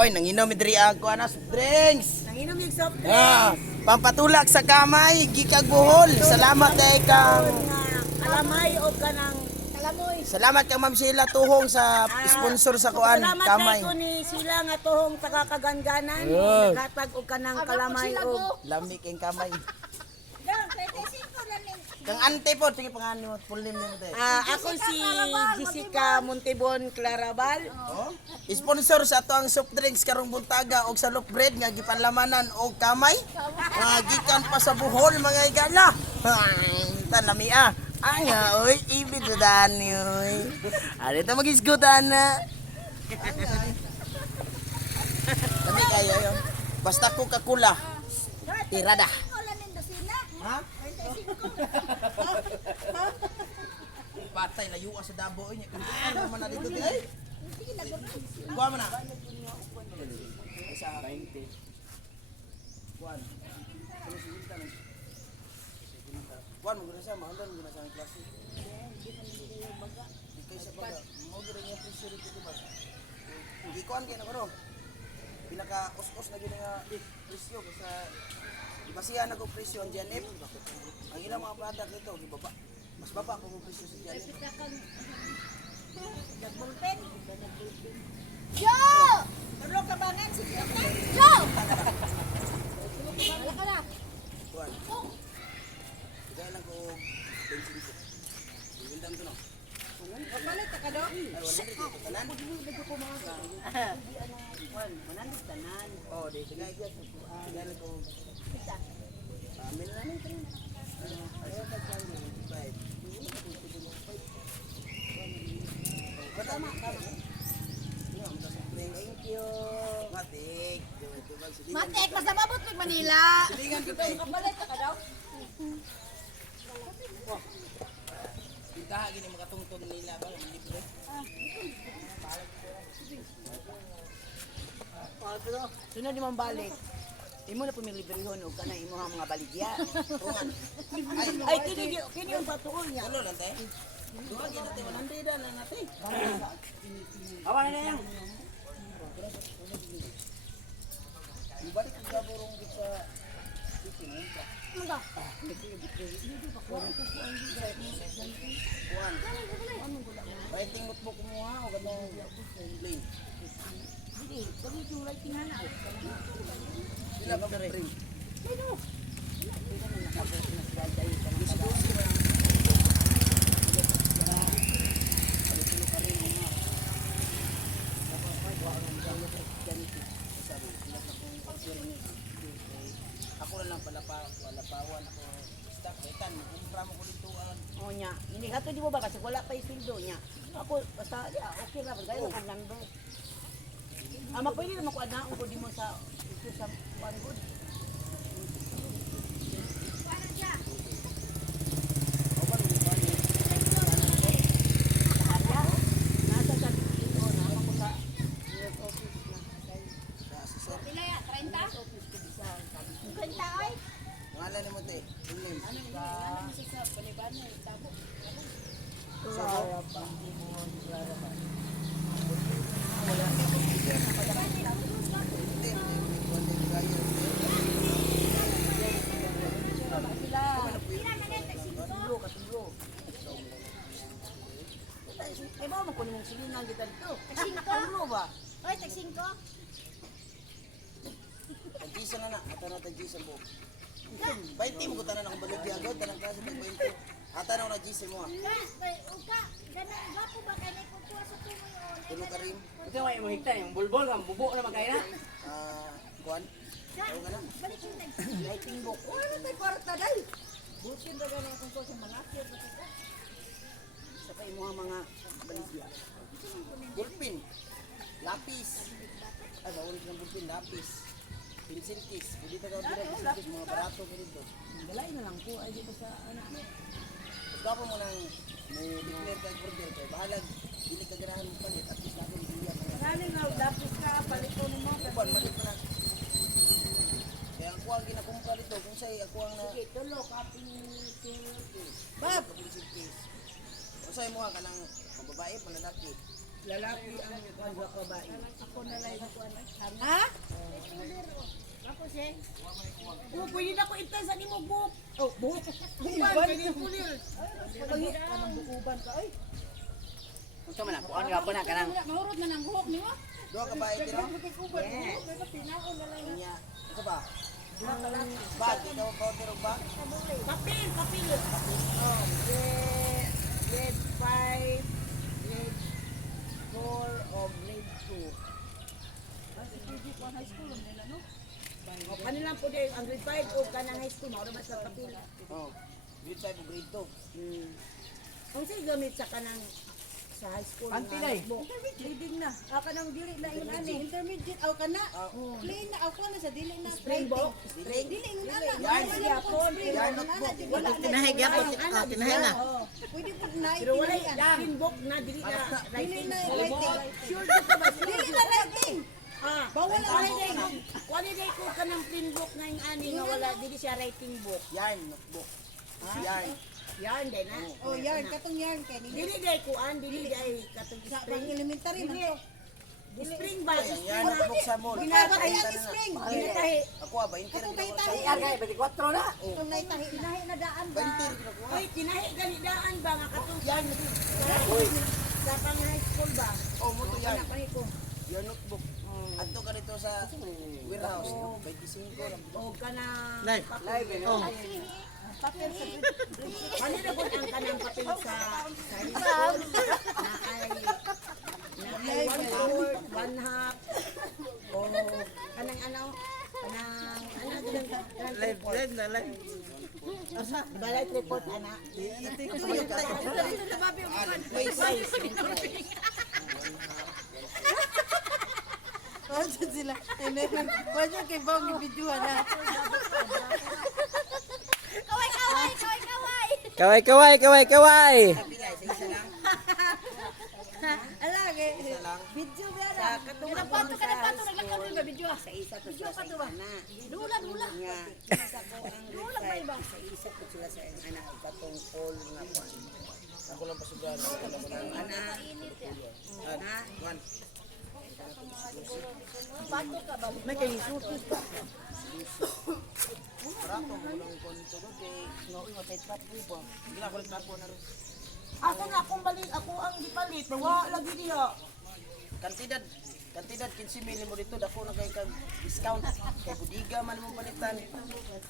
Oy, nanginom mi diri ako ana drinks. Nanginom yung soft drink. Pampatulak sa kamay, gikag buhol. Salamat kay kang Kalamay o kanang kalamoy. Salamat kay Ma'am Sheila tuhong sa sponsor sa kuan Salamat kamay. kay ko ni sila nga tuhong taga Kaganganan. Naghatag og kanang kalamay o Lami kay kamay. Gang, 35 na ning. Kang ante po, sige pangalan mo, full name nimo te. ako si Jessica Montibon Clarabal. Oh? Sponsor sa ato ang soft drinks karong buntaga og sa loaf bread nga gipanlamanan og kamay. Gikan pa sa buhol mga igala. Tanami Anga oy, ibidudan oy. Ari ta magisgutan na. Dami kayo yo. Basta ko kakula. Tirada. Wala ning dosina. Ha? Patay layo sa dabo nya. Ano man na dito di ay? Kuha mo na. Isa 20. Kuan. Kuan mo guna sa maandan guna sa klase. Di kay sa baga. Mo gina niya presyo dito ba? Di kuan kay na karo. Pinaka us-us na gina nga presyo sa ibasihan na ko presyo ang JNF. Ang ilang mga product nito gibaba. Mas baba ko presyo sa JNF. Nagbulpen. Yo! Tulog ka bangan si Kyote? Yo! Wala ka na. Kuan. Kaya lang ko bensin ko. Iwindang to no. Papalit ka do? Ay wala dito tanan. Kuan, manandis tanan. Oh, di tingay dia sa kuan. Kaya ko amin na ning tren. Ayo ka sa ni. Bye. Tama. Thank you. Matik. Matek, masababot pag Manila. Silingan ko tay. Papalit ka daw? Kita gini makatungtong nila ba libre. Sunod di man balik. Imo na pumili berihon og kana imo mga baligya. Ay kini yung patuol niya. Ano lang tay? Duha gyud natin 100 na natin. Awan na yan. Ibalik ko sa burong gid sa city mo. Kuan. Waiting mo po kumuha o ganong plane. Sila ba rin? Ako na lang palapawan ako stock kaitan kumpra mo ko dito O nya, hindi ka to di mo ba kasi wala pa yung sildo niya. Ako basta okay ra bagay ang number. Mapili naman ko anaon ko di mo sa one good. Nasa sa dito na ako sa office na Pila ya? 30? office ko bisa sabi ko. 30 oy. Pangalan ni mo te. Full name. Sa Paliban na tabo. Pila na ning Katulog, katulog. Eh ba mo kunin mong silingan kita dito? Katulog ba? Oy, tag 5. Tagisa na na. Ata na tagisa mo. 20 mo ko tanan akong balog agad. Tanan klase tag 20. Ata na ako nagisa mo. Uka, ganang gapo ba kay nay kukuha sa tumoy o? Tulo ka rin. Ito may mahigta yung bulbol ka, bubo na magkaya na. Kuan. Tawag ka na. Balik yung tag. Lighting book. Wala na tayo kwarta day. Butin na ganang kung ko sa manakit. Sa pa yung mga baligya. Bulpin. Lapis. Ay, bawal ng bulpin. Lapis. Pencil case. Pwede ka gawin ng pencil case. Mga barato ko dito. Galay na lang po ay dito sa anak mo. Dapat mo nang may declare ka order kay bahalag dili ka ganahan mo palit at least natin biya ka. Nani nga lapis ka palito ni mo. Kuan malit na. Kaya ako ang ginakumpara dito kung say ako ang na Sige, tulo copy silk. bab pencil case. Usay mo ka nang babae panlalaki. lalaki ang kwanza babae. Ako na lang ako anak. Ha? Ako siya. Oh, pwede na ko itan sa nimo buhok. Oh, buhok. Buhok, pwede pulir. Anong bukuban ka, ay? Unsa man ako ang gapon na kanang Mahurot na ng buhok niyo. Duha ka ba ito no? Yes. Nya. Ito ba? Bag, ikaw powder og bag? Papel, papel. Oh, grade 5, grade 4, o grade 2. O kanilang po din, ang grade 5 o kanang high school, mauro ba sa papel? Oh. Grade 5 o grade 2. Ang siya gamit sa kanang sa high school. Antinay. Reading na. Ako nang dili na yun ani. Intermediate aw kana. Plain na ako na sa dili na. Springbok. Dili na na. Yan. Yapon. Yan, notebook. Tinahig yapon. Tinahig na. Pwede po na Pero wala springbok na dili na Dili writing. na writing. Sure ka ba? Dili na writing. Ah, Bawal ang writing. Wala day ko ka ng print book na yung ani nga wala dili siya writing book. Yan, notebook. Yan. Yan day na. Oh, yarn katong yarn kay ni. Dili day ko dili day katong Sa pang spring. elementary man to. Spring ba? Yan, notebook sa mall. Ginatahi ang spring. Ginatahi. Ako ba, Katong kay internet. tahi. agay 24 na. Katong naitahi. Nahi na daan ba? Ay, tinahi ganidaan ba nga katong yan. Sa pang high school ba? Oh, mo to yan. Anak pa ko. Your notebook. Adto ka dito sa warehouse. 25 lang. O kanang Live. papel. Oh. Papel sa ano na po ang kanang papel sa high school na ay 1/4, 1/2 o kanang ano Live na live. balay report ana may size Wala sila. Wala kay bawang ibidyo na. Kaway. Ala kay video ba na? Nagpato ka na video sa isa to sila sa ana dula nga isa ko ang reply sa isa ko sila sa ana katong call nga po Ako lang pasugal. ana One. may kay susus pa Barato mo lang ko nito do kay ngoy mo kay tapo ba gina ko lang tapo na ron. ako na akong balik ako ang gipalit wa lagi diha Kantidad 15,000 mo dito dako na kay kag discount kay budiga man mo palitan.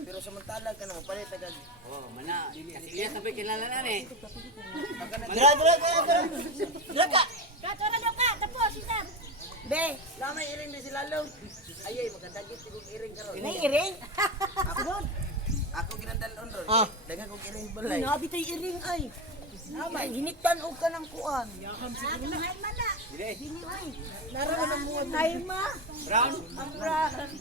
Pero samantala ka na mo palit agad. Oh, mana. Iya sampai kilala na ni. Dira ka. Katora do ka, tapos sita. be Lamay iring di sila lo. Ayay magandagit sigong iring karon. may iring Ako ginandalon ron. Dagan kog iring ay balay. nabi tay iring ay Amay, hinigtan og ka ng kuan. Mahal man na. Naroon na mo ay ma. Brown. Ang brown.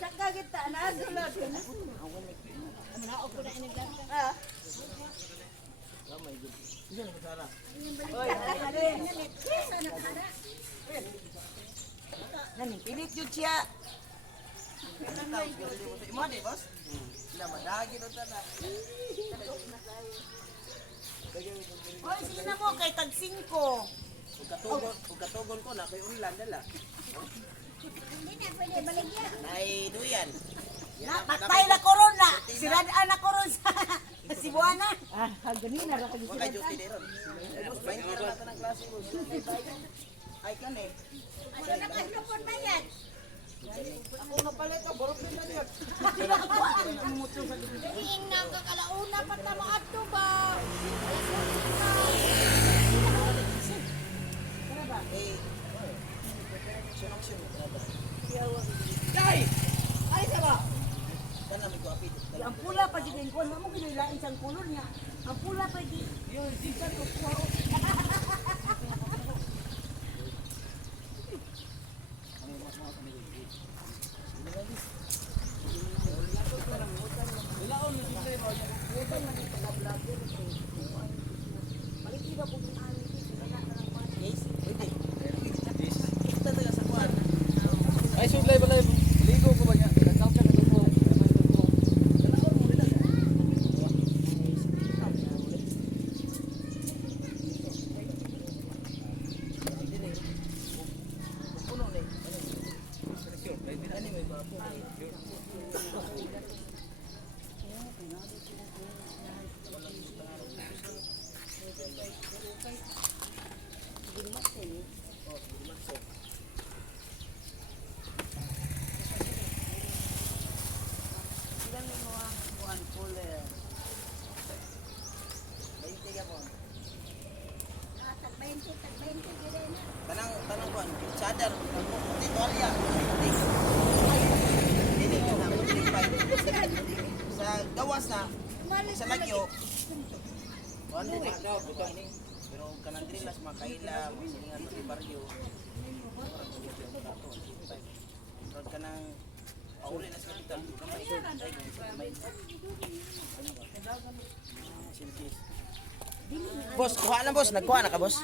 Saka kita na sulod. Pilit jud siya. Imo di boss? Sila madagi ron ta na. Oy, sige na mo kay tag 5. Ug katugon ko na kay unlan dala. Hindi na pwede baligya. Ay duyan. Patay na corona. Siradaan na koron sa Cebuana. Ganina ra kag Wa kay duty di ron. Boss, 20 ra ta ng klase mo. Ay kani. Ano na ka lupon ba yan? Ako na palit ko borok din na diyan. Diin nga kakalauna pa tama ato ba? Eh. Sunok-sunok na ba? Ay sama. Kana mi ko apit. Ang pula pa di ko mo ginilain sang kulor niya. Ang pula pa di. Yo, di sa to. Ay, suglay ba live? Ligo ko ba niya? Nagkaup ka na po. Tanang kuan, sadar, puti tuwalya. Dili ko na puti pa. Sa gawas na, sa lagyo. Kuan din daw butang ni. Pero kanang drilas makaila, silingan sa baryo. Pero kanang pauli na sa kapital, kamay. Boss, kuha na boss, nagkuha na ka boss.